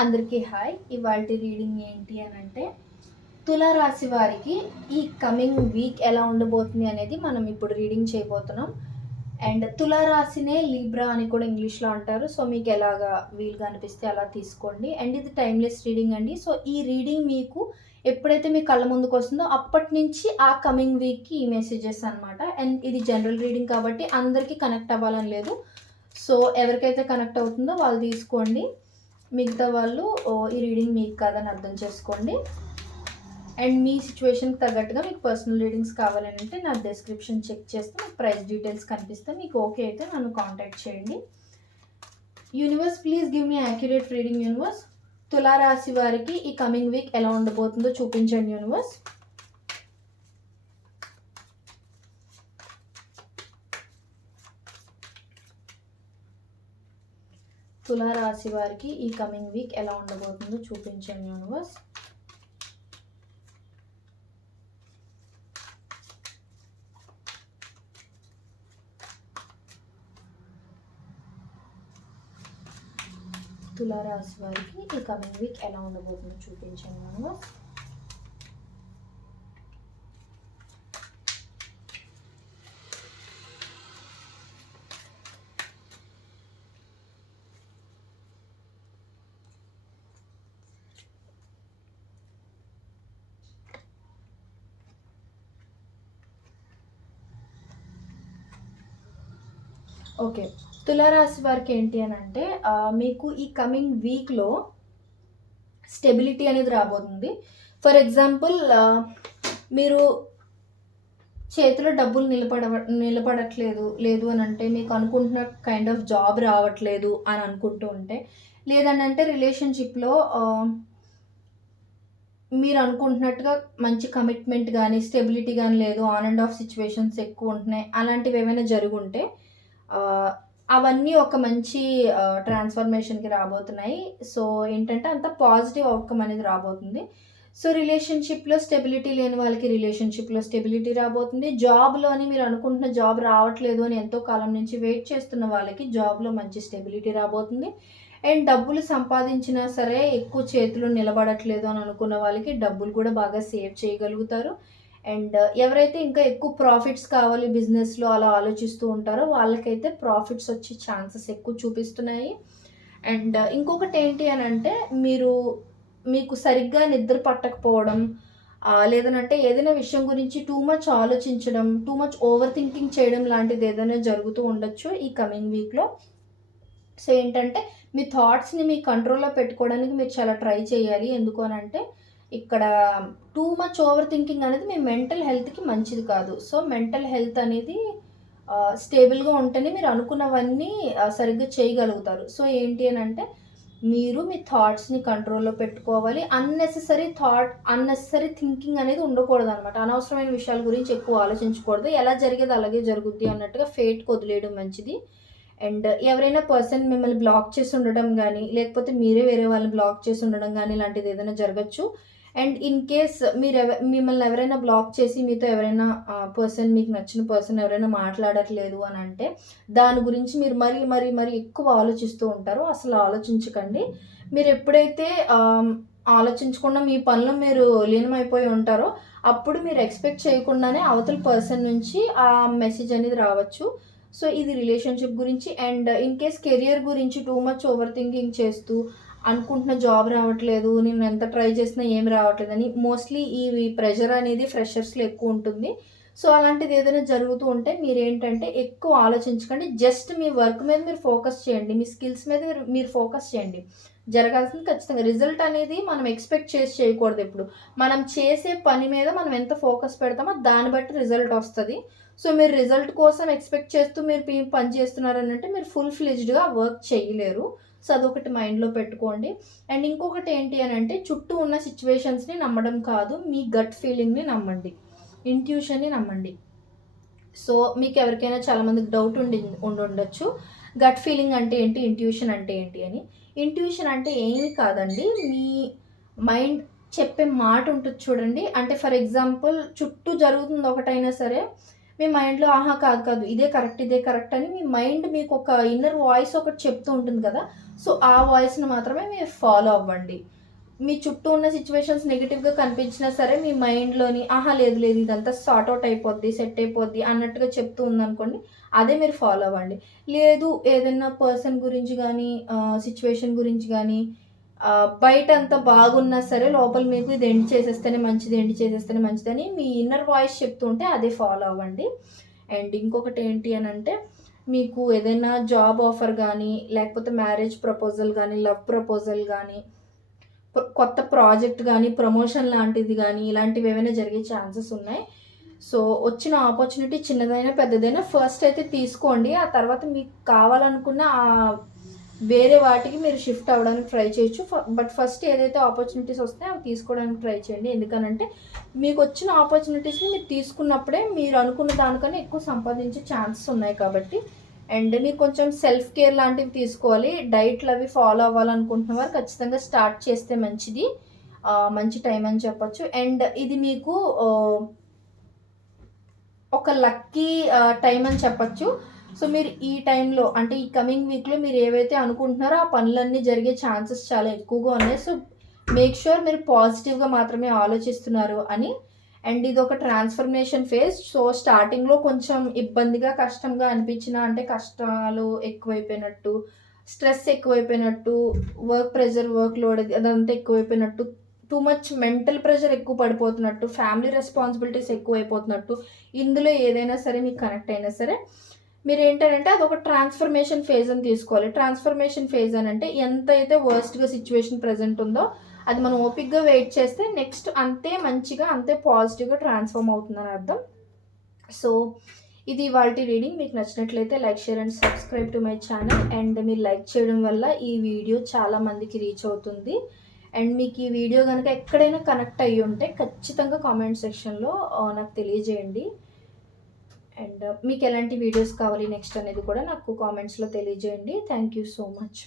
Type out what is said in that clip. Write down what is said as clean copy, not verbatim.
అందరికీ హాయ్. ఇవాల్టి రీడింగ్ ఏంటి అని అంటే తులారాశి వారికి ఈ కమింగ్ వీక్ ఎలా ఉండబోతుంది అనేది మనం ఇప్పుడు రీడింగ్ చేయబోతున్నాం. అండ్ తులారాశినే లీబ్రా అని కూడా ఇంగ్లీష్లో అంటారు. సో మీకు ఎలాగా వీలుగా అనిపిస్తే అలా తీసుకోండి. అండ్ ఇది టైమ్లెస్ రీడింగ్ అండి. సో ఈ రీడింగ్ మీకు ఎప్పుడైతే మీ కళ్ళ ముందుకు వస్తుందో అప్పటి నుంచి ఆ కమింగ్ వీక్కి ఈ మెసేజెస్ అనమాట. అండ్ ఇది జనరల్ రీడింగ్ కాబట్టి అందరికీ కనెక్ట్ అవ్వాలని లేదు. సో ఎవరికైతే కనెక్ట్ అవుతుందో వాళ్ళు తీసుకోండి. మిగతా వాళ్ళు ఈ రీడింగ్ మీకు కాదని అర్థం చేసుకోండి. అండ్ మీ సిచ్యువేషన్కి తగ్గట్టుగా మీకు పర్సనల్ రీడింగ్స్ కావాలని అంటే నా డిస్క్రిప్షన్ చెక్ చేస్తే మీకు ప్రైస్ డీటెయిల్స్ కనిపిస్తే మీకు ఓకే అయితే నన్ను కాంటాక్ట్ చేయండి. Universe please give me accurate reading universe. తులారాశి వారికి ఈ కమింగ్ వీక్ ఎలా ఉండబోతుందో చూపించండి యూనివర్స్. తులారాశి వారికి ఈ కమింగ్ వీక్ ఎలా ఉండబోతుందో చూపించండి యూనివర్స్. తులారాశి వారికి ఈ కమింగ్ వీక్ ఎలా ఉండబోతుందో చూపించండి యూనివర్స్. ఓకే, తులారాశి వారికి ఏంటి అని అంటే మీకు ఈ కమింగ్ వీక్లో స్టెబిలిటీ అనేది రాబోతుంది. ఫర్ ఎగ్జాంపుల్ మీరు చేతిలో డబ్బులు నిలబడట్లేదు లేదు అని అంటే, మీకు అనుకుంటున్న కైండ్ ఆఫ్ జాబ్ రావట్లేదు అని అనుకుంటూ ఉంటే, లేదని అంటే రిలేషన్షిప్లో మీరు అనుకుంటున్నట్టుగా మంచి కమిట్మెంట్ కానీ స్టెబిలిటీ కానీ లేదు, ఆన్ అండ్ ఆఫ్ సిచ్యువేషన్స్ ఎక్కువ ఉంటున్నాయి, అలాంటివి ఏమైనా జరుగుంటే అవన్నీ ఒక మంచి ట్రాన్స్ఫర్మేషన్కి రాబోతున్నాయి. సో ఏంటంటే అంత పాజిటివ్ అవుట్కమ్ అనేది రాబోతుంది. సో రిలేషన్షిప్లో స్టెబిలిటీ లేని వాళ్ళకి రిలేషన్షిప్లో స్టెబిలిటీ రాబోతుంది. జాబ్లోని మీరు అనుకుంటున్న జాబ్ రావట్లేదు అని ఎంతో కాలం నుంచి వెయిట్ చేస్తున్న వాళ్ళకి జాబ్లో మంచి స్టెబిలిటీ రాబోతుంది. అండ్ డబ్బులు సంపాదించినా సరే ఎక్కువ చేతులు నిలబడట్లేదు అని అనుకున్న వాళ్ళకి డబ్బులు కూడా బాగా సేవ్ చేయగలుగుతారు. అండ్ ఎవరైతే ఇంకా ఎక్కువ ప్రాఫిట్స్ కావాలి బిజినెస్లో అలా ఆలోచిస్తూ ఉంటారో వాళ్ళకైతే ప్రాఫిట్స్ వచ్చే ఛాన్సెస్ ఎక్కువ చూపిస్తున్నాయి. అండ్ ఇంకొకటి ఏంటి అని అంటే, మీకు సరిగ్గా నిద్ర పట్టకపోవడం, లేదనంటే ఏదైనా విషయం గురించి టూ మచ్ ఆలోచించడం, టూ మచ్ ఓవర్ థింకింగ్ చేయడం లాంటిది ఏదైనా జరుగుతూ ఉండొచ్చు ఈ కమింగ్ వీక్లో. సో ఏంటంటే మీ థాట్స్ని మీ కంట్రోల్లో పెట్టుకోవడానికి మీరు చాలా ట్రై చేయాలి. ఎందుకు అని అంటే ఇక్కడ టూ మచ్ ఓవర్ థింకింగ్ అనేది మీ మెంటల్ హెల్త్కి మంచిది కాదు. సో మెంటల్ హెల్త్ అనేది స్టేబుల్గా ఉంటేనే మీరు అనుకున్నవన్నీ సరిగ్గా చేయగలుగుతారు. సో ఏంటి అని అంటే మీరు మీ థాట్స్ని కంట్రోల్లో పెట్టుకోవాలి. అన్నెసరీ థింకింగ్ అనేది ఉండకూడదు అనమాట. అనవసరమైన విషయాల గురించి ఎక్కువ ఆలోచించకూడదు. ఎలా జరిగేది అలాగే జరుగుద్ది అన్నట్టుగా ఫేట్కి వదిలేయడం మంచిది. అండ్ ఎవరైనా పర్సన్ మిమ్మల్ని బ్లాక్ చేసి ఉండడం కానీ, లేకపోతే మీరే వేరే వాళ్ళని బ్లాక్ చేసి ఉండడం కానీ ఇలాంటిది ఏదైనా జరగచ్చు. అండ్ ఇన్ కేస్ మిమ్మల్ని ఎవరైనా బ్లాక్ చేసి మీతో ఎవరైనా పర్సన్, మీకు నచ్చిన పర్సన్ ఎవరైనా మాట్లాడట్లేదు అని అంటే దాని గురించి మీరు మరీ ఎక్కువ ఆలోచిస్తూ ఉంటారు. అసలు ఆలోచించకండి. మీరు ఎప్పుడైతే ఆలోచించకుండా మీ పనిలో మీరు లీనమైపోయి ఉంటారో అప్పుడు మీరు ఎక్స్పెక్ట్ చేయకుండానే అవతల పర్సన్ నుంచి ఆ మెసేజ్ అనేది రావచ్చు. సో ఇది రిలేషన్షిప్ గురించి. అండ్ ఇన్ కేస్ కెరియర్ గురించి టూ మచ్ ఓవర్ థింకింగ్ చేస్తూ అనుకుంటున్న జాబ్ రావట్లేదు, నేను ఎంత ట్రై చేసినా ఏమి రావట్లేదని మోస్ట్లీ ఈ ప్రెషర్ అనేది ఫ్రెషర్స్లో ఎక్కువ ఉంటుంది. సో అలాంటిది ఏదైనా జరుగుతూ ఉంటే మీరేంటంటే ఎక్కువ ఆలోచించకండి. జస్ట్ మీ వర్క్ మీద మీరు ఫోకస్ చేయండి, మీ స్కిల్స్ మీద మీరు ఫోకస్ చేయండి. జరగాల్సింది ఖచ్చితంగా రిజల్ట్ అనేది మనం ఎక్స్పెక్ట్ చేసి చేయకూడదు. ఎప్పుడు మనం చేసే పని మీద మనం ఎంత ఫోకస్ పెడతామో దాన్ని బట్టి రిజల్ట్ వస్తుంది. సో మీరు రిజల్ట్ కోసం ఎక్స్పెక్ట్ చేస్తూ మీరు పని చేస్తున్నారని అంటే మీరు ఫుల్ ఫ్లెజ్డ్గా వర్క్ చేయలేరు. సో అదొకటి మైండ్లో పెట్టుకోండి. అండ్ ఇంకొకటి ఏంటి అని అంటే చుట్టూ ఉన్న సిచ్యువేషన్స్ని నమ్మడం కాదు, మీ గట్ ఫీలింగ్ని నమ్మండి, ఇంట్యూషన్ని నమ్మండి. సో మీకు ఎవరికైనా చాలామందికి డౌట్ ఉండొచ్చు గట్ ఫీలింగ్ అంటే ఏంటి, ఇంట్యూషన్ అంటే ఏంటి అని. ఇంట్యూషన్ అంటే ఏమీ కాదండి, మీ మైండ్ చెప్పే మాట ఉంటుంది చూడండి. అంటే ఫర్ ఎగ్జాంపుల్ చుట్టూ జరుగుతుంది ఒకటైనా సరే మీ మైండ్‌లో ఆహా! కాదు, కాదు ఇదే కరెక్ట్, ఇదే కరెక్ట్ అని మీ మైండ్ మీకు ఒక ఇన్నర్ వాయిస్ ఒకటి చెప్తూ ఉంటుంది కదా! సో, ఆ వాయిస్‌ని మాత్రమే మీరు ఫాలో అవ్వండి. మీ చుట్టూ ఉన్న సిట్యుయేషన్స్ నెగెటివ్‌గా కనిపించినా సరే మీ మైండ్‌లోని ఆహా! లేదు, లేదు ఇదంతా సార్ట్ ఔట్ అయిపోద్ది, సెట్ అయిపోద్ది అన్నట్టుగా చెప్తూ ఉందనుకోండి, అదే మీరు ఫాలో అవ్వండి. లేదు ఏదన్నా పర్సన్ గురించి గానీ, సిట్యుయేషన్ గురించి గానీ బయటంతా బాగున్నా సరే లోపల మీకు ఇది ఎండ్ చేసేస్తేనే మంచిది, ఎండ్ చేసేస్తేనే మంచిదని మీ ఇన్నర్ వాయిస్ చెప్తూ ఉంటే అదే ఫాలో అవ్వండి. అండ్ ఇంకొకటేంటి అనంటే, మీకు ఏదైనా జాబ్ ఆఫర్ గానీ, లేకపోతే మ్యారేజ్ ప్రపోజల్ గానీ, లవ్ ప్రపోజల్ గానీ, కొత్త ప్రాజెక్ట్ గానీ, ప్రమోషన్ లాంటిది గానీ, ఇలాంటివేవైనా జరిగే ఛాన్సెస్ ఉన్నాయి. సో, వచ్చిన ఆపర్చునిటీ చిన్నదైనా, పెద్దదైనా ఫస్ట్ అయితే తీసుకోండి. ఆ తర్వాత మీకు కావాలనుకున్న వేరే వాటికి మీరు షిఫ్ట్ అవ్వడానికి ట్రై చేయొచ్చు. బట్ ఫస్ట్ ఏదైతే ఆపర్చునిటీస్ వస్తాయో అవి తీసుకోవడానికి ట్రై చేయండి. ఎందుకనంటే, మీకొచ్చిన ఆపర్చునిటీస్‌ని మీరు తీసుకున్నప్పుడే మీరు అనుకున్న దానికన్నా ఎక్కువ సంపాదించే ఛాన్సెస్ ఉన్నాయి కాబట్టి అండ్ మీరు కొంచెం సెల్ఫ్ కేర్ లాంటివి తీసుకోవాలి. డైట్‌లవి ఫాలో అవ్వాలనుకుంటున్న వారు ఖచ్చితంగా స్టార్ట్ చేస్తే మంచిది. మంచి టైం అని చెప్పొచ్చు. అండ్ ఇది మీకు ఆహ్, ఒక లక్కీ టైం అని చెప్పొచ్చు. సో, మీరు ఈ టైంలో అంటే ఈ కమింగ్ వీక్‌లో మీరు ఏవైతే అనుకుంటున్నారో ఆ పనులన్నీ జరిగే ఛాన్సెస్ చాలా ఎక్కువగా ఉన్నాయి. సో, మేక్ ష్యూర్ మీరు పాజిటివ్‌గా మాత్రమే ఆలోచిస్తున్నారు అని. అండ్ ఇదొక ట్రాన్స్‌ఫర్మేషన్ ఫేజ్. సో, స్టార్టింగ్‌లో కొంచెం ఇబ్బందిగా, కష్టంగా అనిపించినా అంటే కష్టాలు ఎక్కువైపోయినట్టు, స్ట్రెస్ ఎక్కువైపోయినట్టు, వర్క్ ప్రెషర్, వర్క్ లోడ్ అదంతా ఎక్కువైపోయినట్టు, టూ మచ్ మెంటల్ ప్రెషర్ ఎక్కువ పడిపోతున్నట్టు, ఫ్యామిలీ రెస్పాన్సిబిలిటీస్ ఎక్కువైపోతున్నట్టు, ఇందులో ఏదైనా సరే మీకు కనెక్ట్ అయినా సరే మీరేంటనంటే అదొక ట్రాన్స్‌ఫర్మేషన్ ఫేజ్ అని తీసుకోవాలి. ట్రాన్స్‌ఫర్మేషన్ ఫేజ్ అనంటే ఎంతైతే వరస్ట్‌గా సిట్యుయేషన్ ప్రెజెంట్ ఉందో అది మనం ఓపికగా వెయిట్ చేస్తే నెక్స్ట్ అంతే మంచిగా, అంతే పాజిటివ్‌గా ట్రాన్స్‌ఫార్మ్ అవుతుందని అర్థం. సో, ఇది ఇవాల్టి రీడింగ్. మీకు నచ్చినట్లయితే like, share and subscribe to my channel. And మీరు లైక్ చేయడం వల్ల ఈ వీడియో చాలా మందికి రీచ్ అవుతుంది. అండ్ మీకు ఈ వీడియో గనక ఎక్కడైనా కనెక్ట్ అయ్యుంటే ఖచ్చితంగా కామెంట్ సెక్షన్‌లో నాకు తెలియజేయండి. అండ్ మీకు ఎలాంటి వీడియోస్ కావాలి నెక్స్ట్ అనేది కూడా నాకు కామెంట్స్‌లో తెలియజేయండి. Thank you so much.